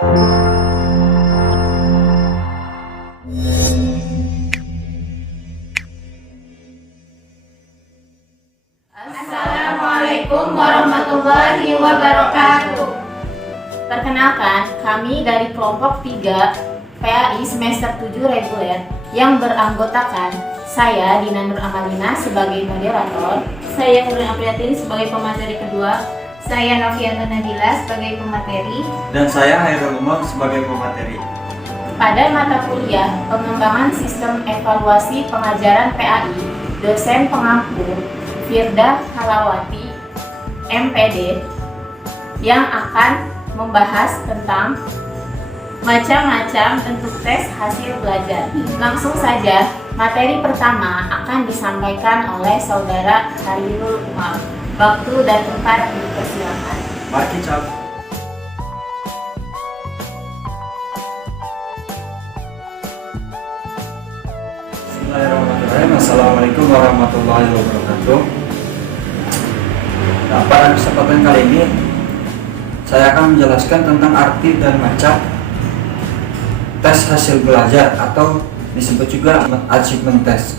Assalamualaikum warahmatullahi wabarakatuh. Perkenalkan, kami dari kelompok 3 PAI semester 7 reguler yang beranggotakan saya Dina Nur Amalina sebagai moderator, saya Nurul Apriatin sebagai pemateri kedua, saya Noviana Nabila sebagai pemateri, dan saya Hairul Umam sebagai pemateri. Pada mata kuliah pengembangan sistem evaluasi pengajaran PAI, dosen pengampu Firda Halawati MPD yang akan membahas tentang macam-macam bentuk tes hasil belajar. Langsung saja, materi pertama akan disampaikan oleh Saudara Hairul Umam. Waktu dan tempat dipersilakan. Mari Cap. Bismillahirrahmanirrahim. Assalamualaikum warahmatullahi wabarakatuh. Nah, pada kesempatan kali ini saya akan menjelaskan tentang arti dan macam tes hasil belajar atau disebut juga achievement test.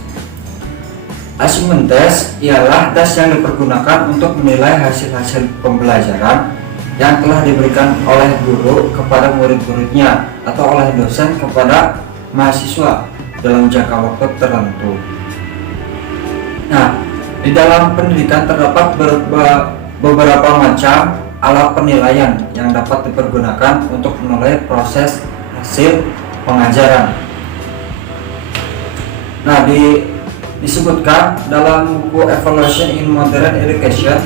Achievement test ialah tes yang dipergunakan untuk menilai hasil-hasil pembelajaran yang telah diberikan oleh guru kepada murid-muridnya atau oleh dosen kepada mahasiswa dalam jangka waktu tertentu. Nah, di dalam pendidikan terdapat beberapa macam alat penilaian yang dapat dipergunakan untuk menilai proses hasil pengajaran. Nah, disebutkan dalam buku Evaluation in Modern Education,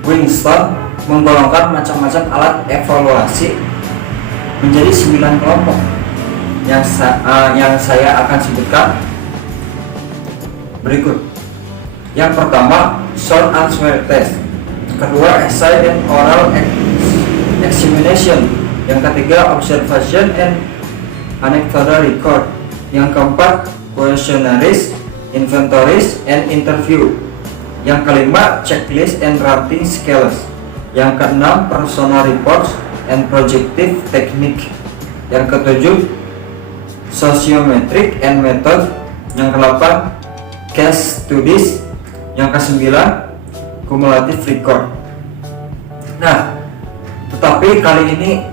Winston menggolongkan macam-macam alat evaluasi menjadi 9 kelompok yang saya akan sebutkan berikut. Yang pertama, short answer test. Kedua, essay and oral examination. Yang ketiga, observation and anecdotal record. Yang keempat, questionnaires, inventories, and interview. Yang kelima, checklist and rating scales. Yang keenam, personal reports and projective technique. Yang ketujuh, sociometric and method. Yang kedelapan, case studies. Yang kesembilan, cumulative record. Nah, tetapi kali ini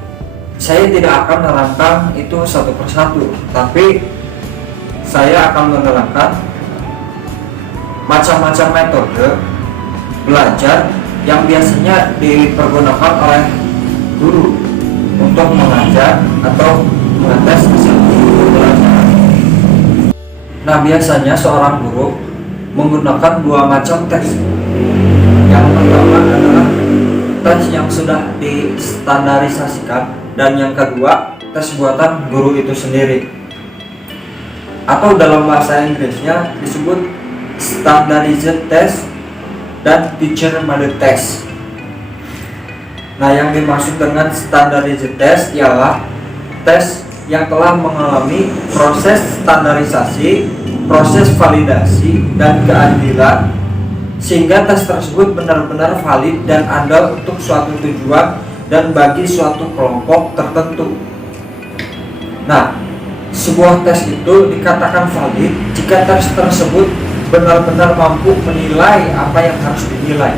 saya tidak akan menerangkan itu satu persatu, tapi saya akan menerangkan macam-macam metode belajar yang biasanya dipergunakan oleh guru untuk mengajar atau mengetes hasil pembelajaran. Nah, biasanya seorang guru menggunakan 2 macam tes. Yang pertama adalah tes yang sudah distandarisasikan, dan yang kedua tes buatan guru itu sendiri, atau dalam bahasa Inggrisnya disebut standardized test dan teacher made test. Nah, yang dimaksud dengan standardized test ialah tes yang telah mengalami proses standarisasi, proses validasi, dan keadilan, sehingga tes tersebut benar-benar valid dan andal untuk suatu tujuan dan bagi suatu kelompok tertentu. Nah, sebuah tes itu dikatakan valid jika tes tersebut benar-benar mampu menilai apa yang harus dinilai.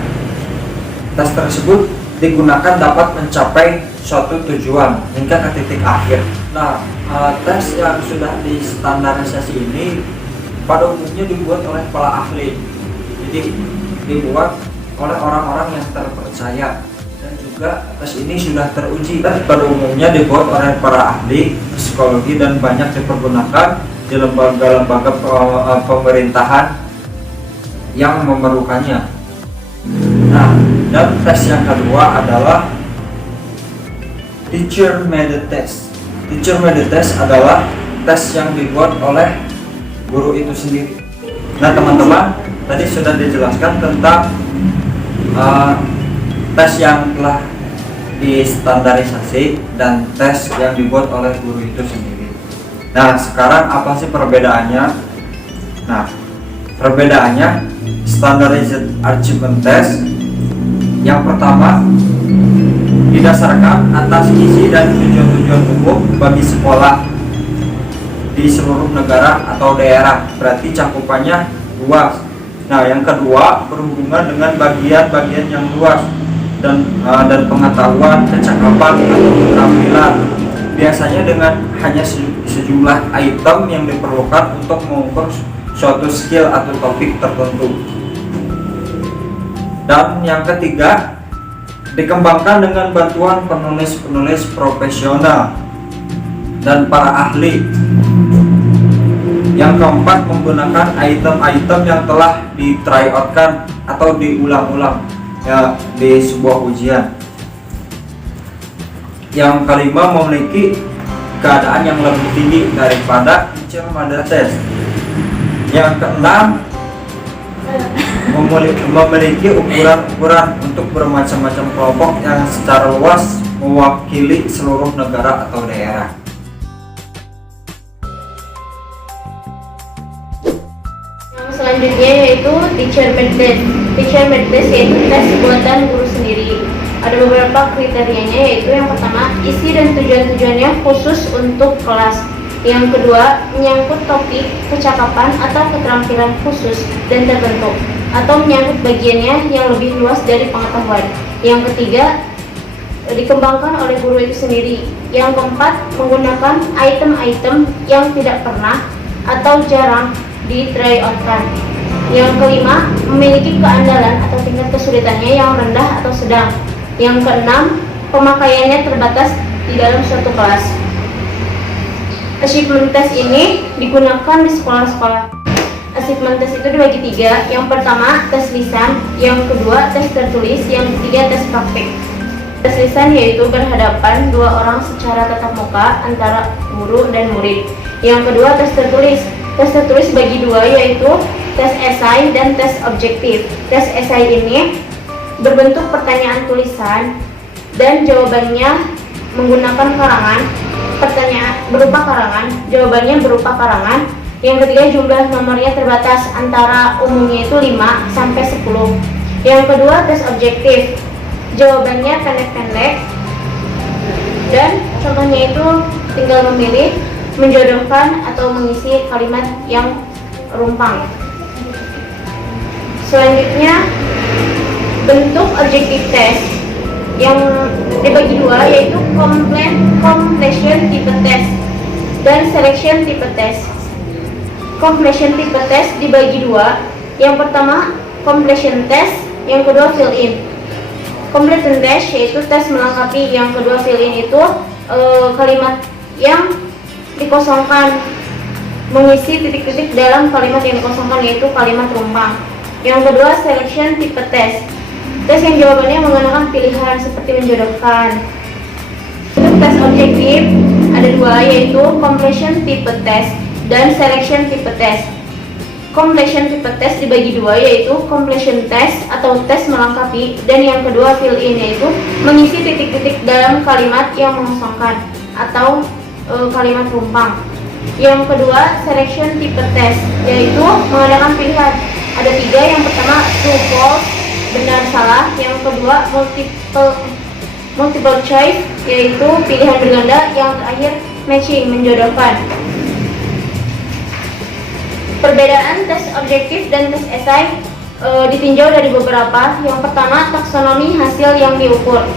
Tes tersebut digunakan dapat mencapai suatu tujuan hingga ke titik akhir. Nah, tes yang sudah distandarisasi ini pada umumnya dibuat oleh para ahli. Jadi dibuat oleh orang-orang yang terpercaya, dan juga tes ini sudah teruji. Pada umumnya dibuat oleh para ahli psikologi dan banyak dipergunakan di lembaga-lembaga pemerintahan yang memerlukannya. Nah, dan tes yang kedua adalah teacher made test. Teacher made test adalah tes yang dibuat oleh guru itu sendiri. Nah, teman-teman, tadi sudah dijelaskan tentang tes yang telah distandarisasi dan tes yang dibuat oleh guru itu sendiri. Nah, sekarang apa sih perbedaannya? Nah, perbedaannya standardized achievement test yang pertama didasarkan atas isi dan tujuan-tujuan umum bagi sekolah di seluruh negara atau daerah, berarti cakupannya luas. Nah, yang kedua berhubungan dengan bagian-bagian yang luas dan pengetahuan, kecakapan atau keterampilan, biasanya dengan hanya sejumlah item yang diperlukan untuk mengukur suatu skill atau topik tertentu. Dan yang ketiga dikembangkan dengan bantuan penulis-penulis profesional dan para ahli. Yang keempat menggunakan item-item yang telah di try outkan atau diulang-ulang ya di sebuah ujian. Yang kelima memiliki keadaan yang lebih tinggi daripada teacher mother test. Yang keenam memiliki ukuran-ukuran untuk bermacam-macam kelompok yang secara luas mewakili seluruh negara atau daerah. Yang selanjutnya yaitu teacher made test. Teacher made test yaitu tes buatan guru sendiri. Ada beberapa kriterianya, yaitu yang pertama isi dan tujuan-tujuannya khusus untuk kelas. Yang kedua menyangkut topik, kecakapan atau keterampilan khusus dan tertentu, atau menyangkut bagiannya yang lebih luas dari pengetahuan. Yang ketiga dikembangkan oleh guru itu sendiri. Yang keempat menggunakan item-item yang tidak pernah atau jarang di try outkan. Yang kelima memiliki keandalan atau tingkat kesulitannya yang rendah atau sedang. Yang keenam pemakaiannya terbatas di dalam suatu kelas. Achievement test ini digunakan di sekolah-sekolah. Achievement test itu dibagi tiga. Yang pertama tes lisan, yang kedua tes tertulis, yang ketiga tes praktik. Tes lisan yaitu berhadapan dua orang secara tatap muka antara guru dan murid. Yang kedua tes tertulis. Tes tertulis bagi dua, yaitu tes esai dan tes objektif. Tes esai ini berbentuk pertanyaan tulisan dan jawabannya menggunakan karangan. Pertanyaan berupa karangan, jawabannya berupa karangan. Yang ketiga jumlah nomornya terbatas, antara umumnya itu 5 sampai 10. Yang kedua tes objektif, jawabannya pendek-pendek dan contohnya itu tinggal memilih, menjodohkan atau mengisi kalimat yang rumpang. Selanjutnya bentuk objektif test yang dibagi dua, yaitu completion type test dan selection type test. Completion type test dibagi dua. Yang pertama completion test, yang kedua fill in. Completion test yaitu tes melengkapi, yang kedua fill in itu kalimat yang dikosongkan, mengisi titik-titik dalam kalimat yang dikosongkan, yaitu kalimat rumpang. Yang kedua selection type test, tes yang jawabannya menggunakan pilihan seperti menjodohkan. Untuk tes objektif ada dua, yaitu completion type test dan selection type test. Completion type test dibagi dua, yaitu completion test atau tes melengkapi, dan yang kedua fill in, yaitu mengisi titik-titik dalam kalimat yang mengosongkan atau kalimat rumpang. Yang kedua selection type test, yaitu mengadakan pilihan. Ada tiga, yang pertama true false, benar salah. Yang kedua multiple choice, yaitu pilihan berganda. Yang terakhir matching, menjodohkan. Perbedaan tes objektif dan tes esai ditinjau dari beberapa. Yang pertama taksonomi hasil yang diukur.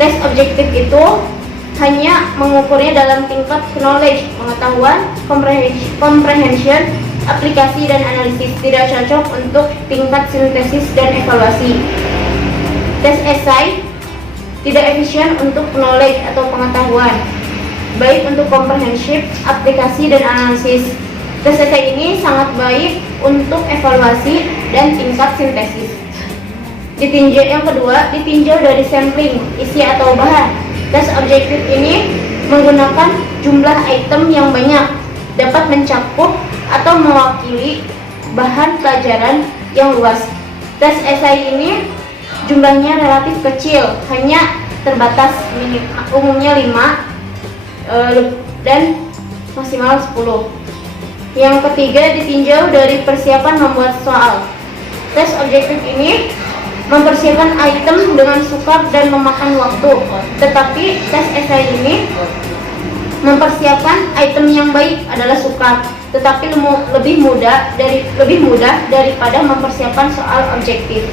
Tes objektif itu hanya mengukurnya dalam tingkat knowledge, pengetahuan, comprehension, aplikasi dan analisis, tidak cocok untuk tingkat sintesis dan evaluasi. Tes esai tidak efisien untuk knowledge atau pengetahuan, baik untuk comprehensive, aplikasi dan analisis. Tes esai ini sangat baik untuk evaluasi dan tingkat sintesis. Yang kedua ditinjau dari sampling, isi atau bahan. Tes objektif ini menggunakan jumlah item yang banyak, dapat mencakup atau mewakili bahan pelajaran yang luas. Tes esai ini jumlahnya relatif kecil, hanya terbatas, umumnya 5 dan maksimal 10. Yang ketiga ditinjau dari persiapan membuat soal. Tes objektif ini mempersiapkan item dengan sukar dan memakan waktu. Tetapi tes esai ini mempersiapkan item yang baik adalah sukar, tetapi lebih mudah daripada mempersiapkan soal objektif.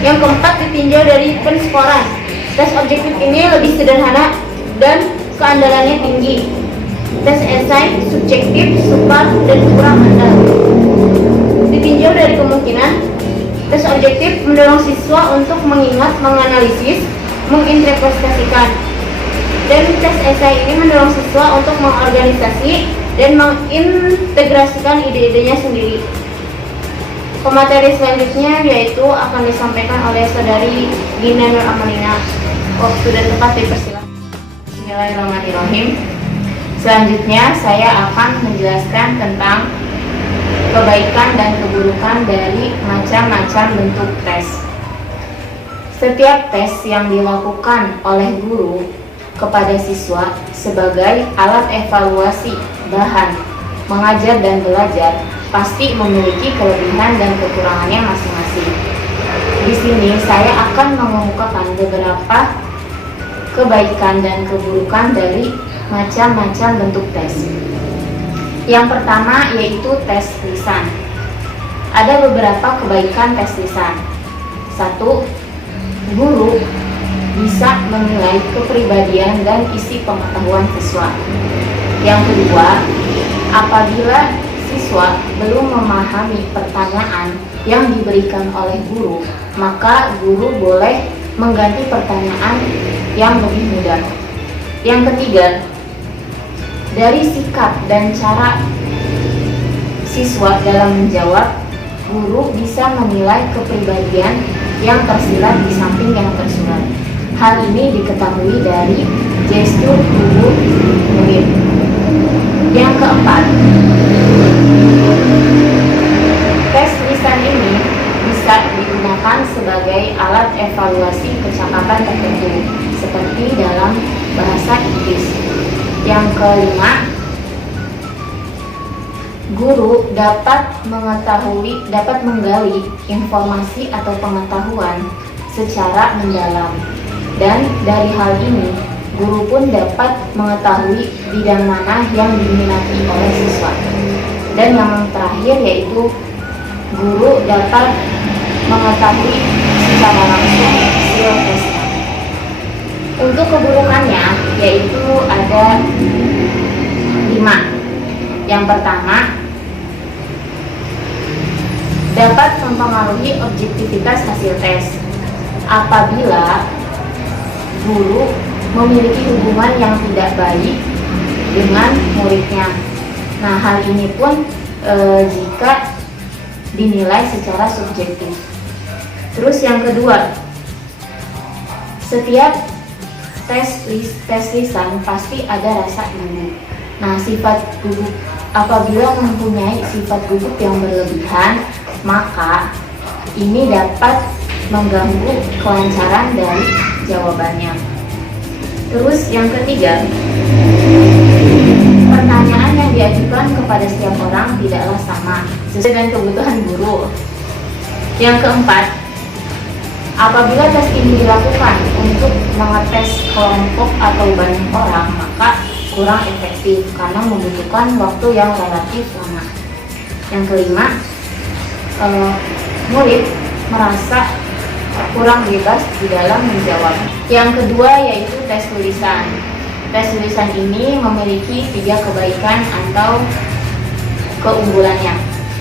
Yang keempat, ditinjau dari penskoran. Tes objektif ini lebih sederhana dan keandalannya tinggi. Tes esai subjektif, sukar, dan kurang andal. Ditinjau dari kemungkinan, tes objektif mendorong siswa untuk mengingat, menganalisis, menginterpretasikan. Dan tes esai ini mendorong siswa untuk mengorganisasi dan mengintegrasikan ide-idenya sendiri. Pemateri selanjutnya yaitu akan disampaikan oleh Saudari Gina Nur Amalina. Waktu dan tempat dipersilakan. Bismillahirrahmanirrahim. Selanjutnya saya akan menjelaskan tentang kebaikan dan keburukan dari macam-macam bentuk tes. Setiap tes yang dilakukan oleh guru kepada siswa sebagai alat evaluasi bahan mengajar dan belajar pasti memiliki kelebihan dan kekurangannya masing-masing. Di sini saya akan mengemukakan beberapa kebaikan dan keburukan dari macam-macam bentuk tes. Yang pertama yaitu tes lisan. Ada beberapa kebaikan tes lisan. 1. Guru bisa menilai kepribadian dan isi pengetahuan siswa. Yang kedua, apabila siswa belum memahami pertanyaan yang diberikan oleh guru, maka guru boleh mengganti pertanyaan yang lebih mudah. Yang ketiga, dari sikap dan cara siswa dalam menjawab, guru bisa menilai kepribadian yang tersirat di samping yang tersurat. Hal ini diketahui dari gestur tubuh murid. Yang keempat, tes lisan ini bisa digunakan sebagai alat evaluasi kecakapan tertentu, seperti dalam bahasa Inggris. Yang kelima, guru dapat menggali informasi atau pengetahuan secara mendalam, dan dari hal ini guru pun dapat mengetahui bidang mana yang diminati oleh siswa. Dan yang terakhir yaitu guru dapat mengetahui secara langsung hasil tesnya. Untuk keburukannya yaitu ada 5. Yang pertama, dapat mempengaruhi objektivitas hasil tes apabila guru memiliki hubungan yang tidak baik dengan muridnya. Nah, hal ini pun jika dinilai secara subjektif. Terus yang kedua, setiap tes lisan pasti ada rasa gugup. Nah, sifat gugup apabila mempunyai sifat gugup yang berlebihan, maka ini dapat mengganggu kelancaran dari jawabannya. Terus yang ketiga, pertanyaan yang diajukan kepada setiap orang tidaklah sama sesuai dengan kebutuhan guru. Yang keempat, apabila tes ini dilakukan untuk mengetes kelompok atau banyak orang, maka kurang efektif karena membutuhkan waktu yang relatif lama. Yang kelima, murid merasa kurang bebas di dalam menjawab. Yang kedua yaitu tes tulisan. Tes tulisan ini memiliki 3 kebaikan atau keunggulannya.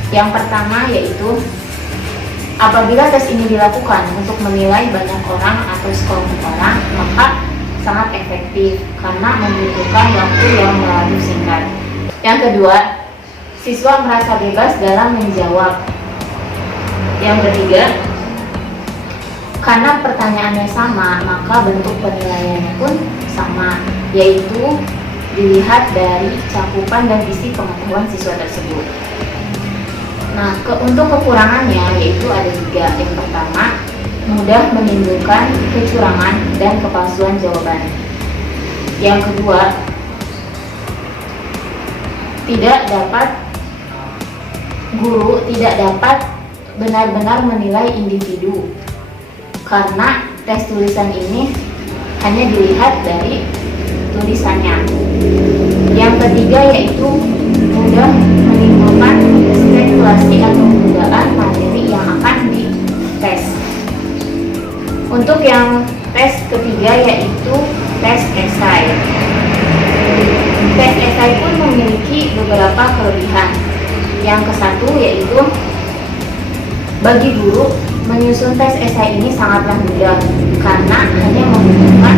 Yang pertama yaitu apabila tes ini dilakukan untuk menilai banyak orang atau sekelompok orang, maka sangat efektif karena membutuhkan waktu yang relatif singkat. Yang kedua, siswa merasa bebas dalam menjawab. Yang ketiga, karena pertanyaannya sama, maka bentuk penilaiannya pun sama, yaitu dilihat dari cakupan dan isi pengetahuan siswa tersebut. Nah, untuk kekurangannya yaitu ada 3. Yang pertama, mudah menimbulkan kecurangan dan kepalsuan jawaban. Yang kedua, guru tidak dapat benar-benar menilai individu. karena tes tulisan ini hanya dilihat dari tulisannya. Yang ketiga yaitu mudah menimbulkan spekulasi atau dugaan materi yang akan dites. Untuk yang tes ketiga yaitu tes esai. Tes esai pun memiliki beberapa kelebihan. Yang ke-1 yaitu bagi guru menyusun tes esai ini sangatlah mudah karena hanya membutuhkan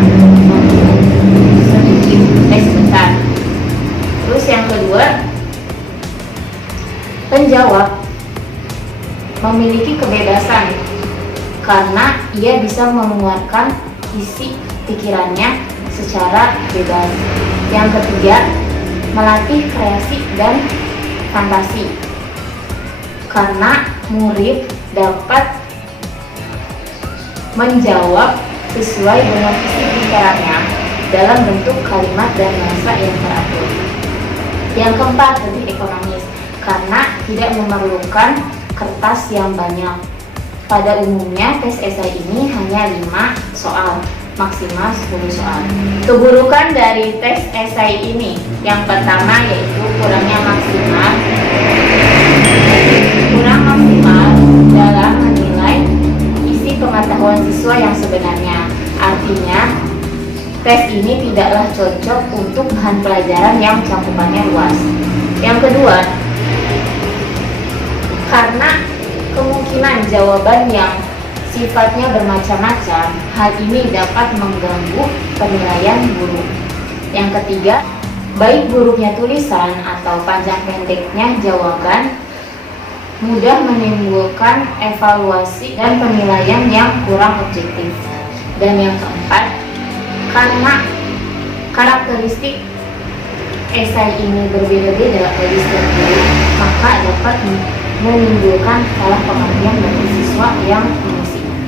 sedikit tes besar. Terus yang kedua, penjawab memiliki kebebasan karena ia bisa mengeluarkan isi pikirannya secara bebas. Yang ketiga, melatih kreasi dan fantasi karena murid dapat menjawab sesuai dengan isi pikirannya dalam bentuk kalimat dan bahasa yang teratur. Yang keempat, lebih ekonomis karena tidak memerlukan kertas yang banyak. Pada umumnya tes esai ini hanya 5 soal, maksimal 10 soal. Keburukan dari tes esai ini, yang pertama yaitu kurang maksimal dalam menilai isi pengetahuan siswa yang sebenarnya. Artinya, tes ini tidaklah cocok untuk bahan pelajaran yang cakupannya luas. Yang kedua, karena kemungkinan jawaban yang sifatnya bermacam-macam, hal ini dapat mengganggu penilaian guru. Yang ketiga, baik buruknya tulisan atau panjang pendeknya jawaban mudah menimbulkan evaluasi dan penilaian yang kurang objektif. Dan yang keempat, karena karakteristik esai ini berbeda-beda dari setiap guru, maka dapat menimbulkan salah pengertian bagi siswa yang mengisinya.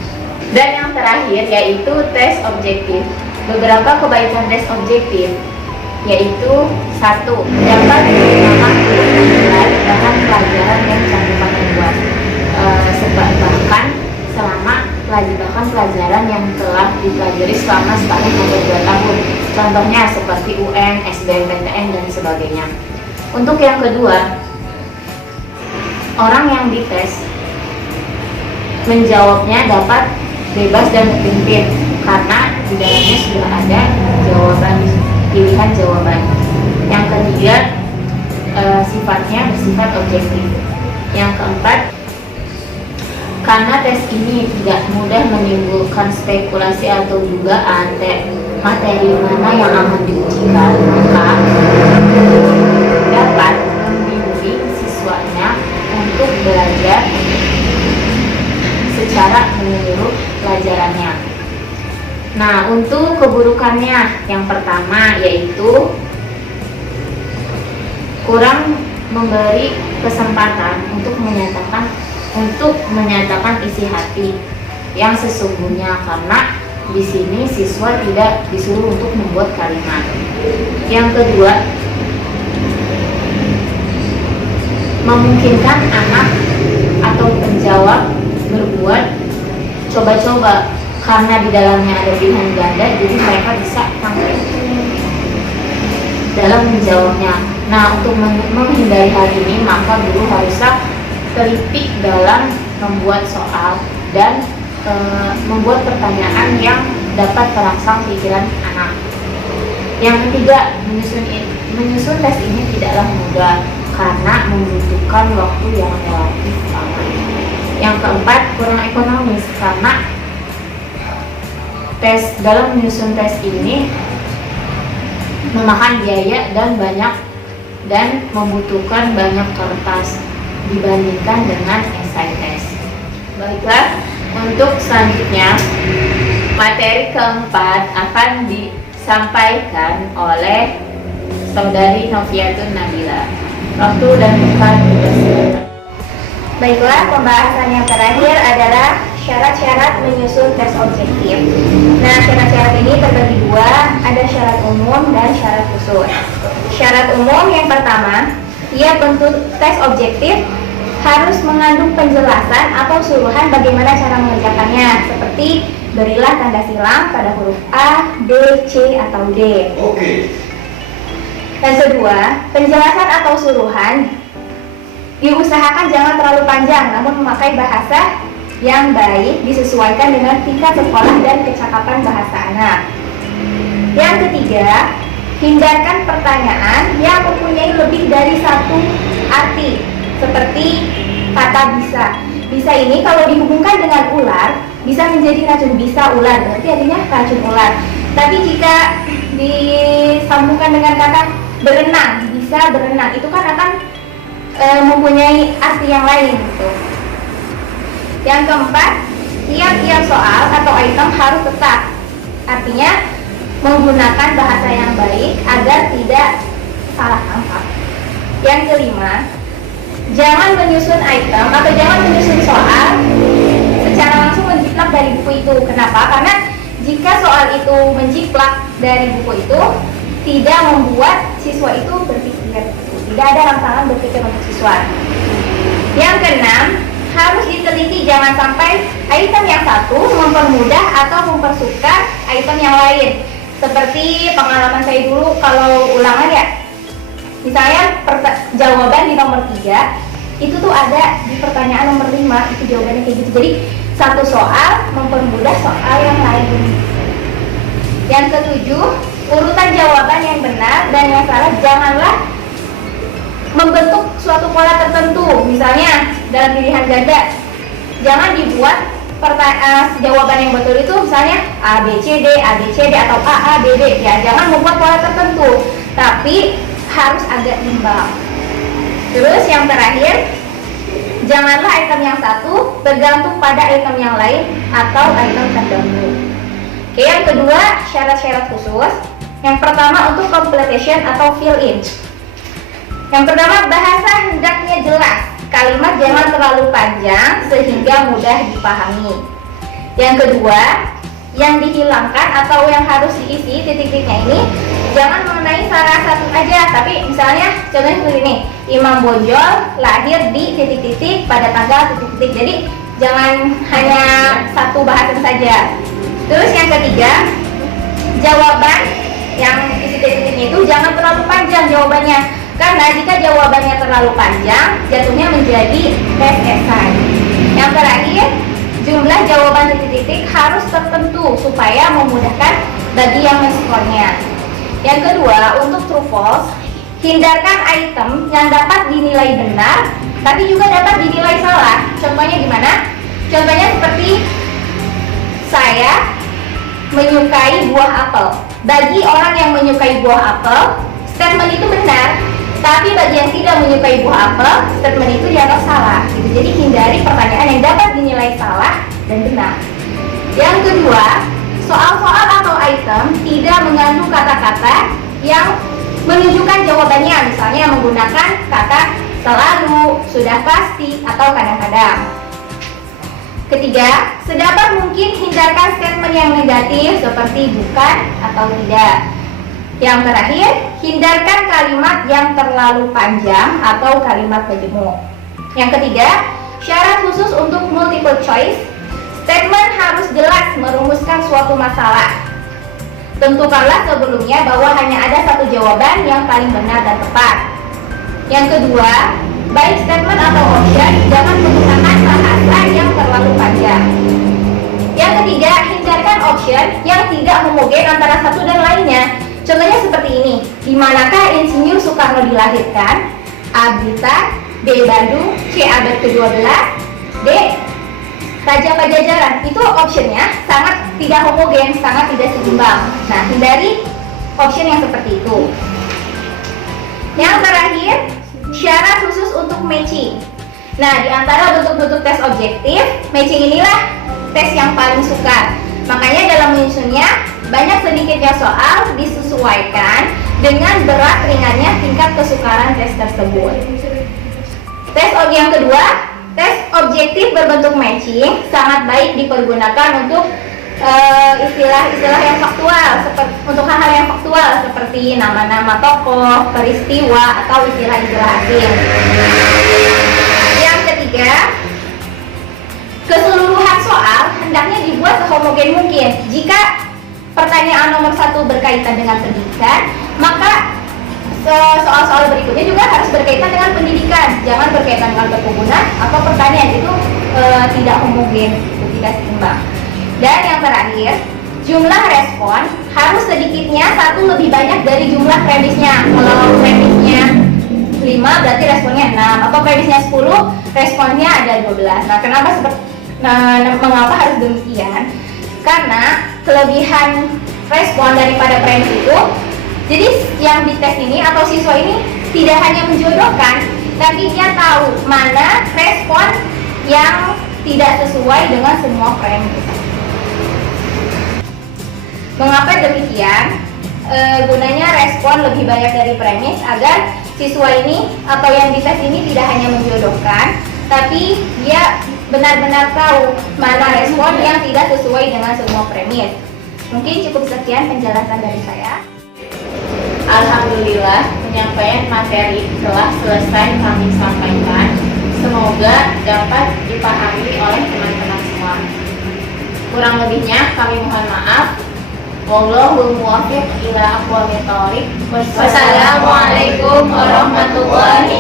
Dan yang terakhir yaitu tes objektif. Beberapa kebaikan tes objektif yaitu 1. Dapat menggunakan menilai bahan pelajaran yang cakupannya luas, bahkan selama bahkan pelajaran yang telah dipelajari selama setahun atau 2 tahun. Contohnya seperti UN, SBMPTN dan sebagainya. Untuk yang kedua, orang yang dites menjawabnya dapat bebas dan terpimpin karena di dalamnya sudah ada pilihan jawaban. Yang ketiga, sifatnya bersifat objektif. Yang keempat, karena tes ini tidak mudah menimbulkan spekulasi atau dugaan materi mana yang akan diujikan, maka dapat membimbing siswanya untuk belajar secara menyeluruh pelajarannya. Nah, untuk keburukannya, yang pertama yaitu kurang memberi kesempatan untuk menyatakan isi hati yang sesungguhnya, karena di sini siswa tidak disuruh untuk membuat kalimat. Yang kedua, memungkinkan anak atau penjawab berbuat coba-coba karena di dalamnya ada pilihan ganda, jadi mereka bisa tampil dalam menjawabnya. Nah, untuk menghindari hal ini, maka guru haruslah teliti dalam membuat soal dan membuat pertanyaan yang dapat terangsang pikiran anak. Yang ketiga, menyusun tes ini tidaklah mudah karena membutuhkan waktu yang relatif lama. Yang keempat, kurang ekonomis karena dalam menyusun tes ini memakan biaya dan membutuhkan banyak kertas dibandingkan dengan esai tes. Baiklah, untuk selanjutnya materi keempat akan disampaikan oleh Saudari Noviatun Nabila. Waktu dan tempat dipersilakan. Baiklah, pembahasan yang terakhir adalah syarat-syarat menyusun tes objektif. Nah, syarat-syarat ini terbagi dua, ada syarat umum dan syarat khusus. Syarat umum yang pertama, bentuk tes objektif harus mengandung penjelasan atau suruhan bagaimana cara mengerjakannya, seperti Seperti berilah tanda silang pada huruf A, B, C, atau D. Oke. Dan kedua, penjelasan atau suruhan diusahakan jangan terlalu panjang, namun memakai bahasa yang baik disesuaikan dengan tingkat sekolah dan kecakapan bahasa anak. Yang ketiga, hindarkan pertanyaan yang mempunyai lebih dari satu arti, seperti kata bisa. Bisa ini kalau dihubungkan dengan ular, bisa menjadi racun. Bisa ular, berarti artinya racun ular. Tapi jika disambungkan dengan kata berenang, bisa berenang, itu kan akan mempunyai arti yang lain gitu. Yang keempat, tiap-tiap soal atau item harus tetap, artinya menggunakan bahasa yang baik agar tidak salah tangkap. Yang kelima, jangan menyusun item atau jangan menyusun soal secara langsung menjiplak dari buku itu. Kenapa? Karena jika soal itu menjiplak dari buku itu, tidak membuat siswa itu berpikir, tidak ada rangsangan berpikir untuk siswa. Yang keenam, harus diteliti jangan sampai item yang satu mempermudah atau mempersukar item yang lain. Seperti pengalaman saya dulu kalau ulangan ya, misalnya jawaban di nomor 3 itu tuh ada di pertanyaan nomor 5, itu jawabannya kayak gitu. Jadi satu soal mempermudah soal yang lain. Yang ketujuh, urutan jawaban yang benar dan yang salah janganlah membentuk suatu pola tertentu. Misalnya dalam pilihan ganda, jangan dibuat jawaban yang betul itu misalnya A, B, C, D, A, B, C, D, atau A, B, B. Ya, jangan membuat pola tertentu, tapi harus agak imbang. Terus yang terakhir, janganlah item yang satu bergantung pada item yang lain atau item terdahulu. Oke, yang kedua, syarat-syarat khusus. Yang pertama untuk completion atau fill in. Yang pertama, bahasa hendaknya jelas. Kalimat jangan terlalu panjang sehingga mudah dipahami. Yang kedua, yang dihilangkan atau yang harus diisi titik-titiknya ini jangan mengenai salah satu aja, tapi misalnya contohnya seperti ini, Imam Bonjol lahir di titik-titik pada tanggal titik-titik. Jadi jangan hanya satu bahasan saja. Terus yang ketiga, jawaban yang isi titik-titiknya itu jangan terlalu panjang jawabannya. Karena jika jawabannya terlalu panjang, jatuhnya menjadi tes esai. Yang terakhir, jumlah jawaban titik-titik harus tertentu supaya memudahkan bagi yang menskornya. Yang kedua, untuk true false, hindarkan item yang dapat dinilai benar, tapi juga dapat dinilai salah. Contohnya gimana? Contohnya seperti saya menyukai buah apel. Bagi orang yang menyukai buah apel, statement itu benar. Tapi bagi yang tidak menyukai buah apel, statement itu dianggap salah gitu. Jadi hindari pertanyaan yang dapat dinilai salah dan benar. Yang kedua, soal-soal atau item tidak mengandung kata-kata yang menunjukkan jawabannya. Misalnya menggunakan kata selalu, sudah pasti, atau kadang-kadang. Ketiga, sedapat mungkin hindarkan statement yang negatif seperti bukan atau tidak. Yang terakhir, hindarkan kalimat yang terlalu panjang atau kalimat majemuk. Yang ketiga, syarat khusus untuk multiple choice. Statement harus jelas merumuskan suatu masalah. Tentukanlah sebelumnya bahwa hanya ada satu jawaban yang paling benar dan tepat. Yang kedua, baik statement atau option jangan menggunakan bahasa yang terlalu panjang. Yang ketiga, hindarkan option yang tidak homogen antara satu dan lainnya. Contohnya seperti ini, di manakah Insinyur Soekarno dilahirkan? A. Blitar, B. Bandung, C. Abad ke-12, D. Raja Pajajaran. Itu optionnya sangat tidak homogen, sangat tidak seimbang. Nah, hindari option yang seperti itu. Yang terakhir, syarat khusus untuk matching. Nah, di antara bentuk-bentuk tes objektif, matching inilah tes yang paling sukar. Makanya dalam menyusunnya, banyak sedikitnya soal disesuaikan dengan berat ringannya tingkat kesukaran tes tersebut. Yang kedua, tes objektif berbentuk matching sangat baik dipergunakan untuk istilah-istilah yang faktual, untuk hal-hal yang faktual seperti nama-nama tokoh, peristiwa, atau istilah-istilah asing. Yang ketiga, Keseluruhan soal hendaknya dibuat sehomogen mungkin. Jika pertanyaan nomor 1 berkaitan dengan pendidikan, maka soal-soal berikutnya juga harus berkaitan dengan pendidikan. Jangan berkaitan dengan perkebunan atau pertanian, itu tidak homogen, itu tidak seimbang. Dan yang terakhir, jumlah respon harus sedikitnya 1 lebih banyak dari jumlah premisnya. Kalau premisnya 5 berarti responnya 6, atau premisnya 10 responnya ada 12. Mengapa harus demikian? Karena kelebihan respon daripada premis itu, jadi yang dites ini atau siswa ini tidak hanya menjodohkan, tapi dia tahu mana respon yang tidak sesuai dengan semua premis. Mengapa demikian? Gunanya respon lebih banyak dari premis agar siswa ini atau yang dites ini tidak hanya menjodohkan, tapi dia benar-benar tahu mana respon yang tidak sesuai dengan semua premis. Mungkin cukup sekian penjelasan dari saya. Alhamdulillah, penyampaian materi telah selesai kami sampaikan. Semoga dapat dipahami oleh teman-teman semua. Kurang lebihnya kami mohon maaf. Wallahul muwaffiq ila aqwamit thoriq. Wassalamualaikum warahmatullahi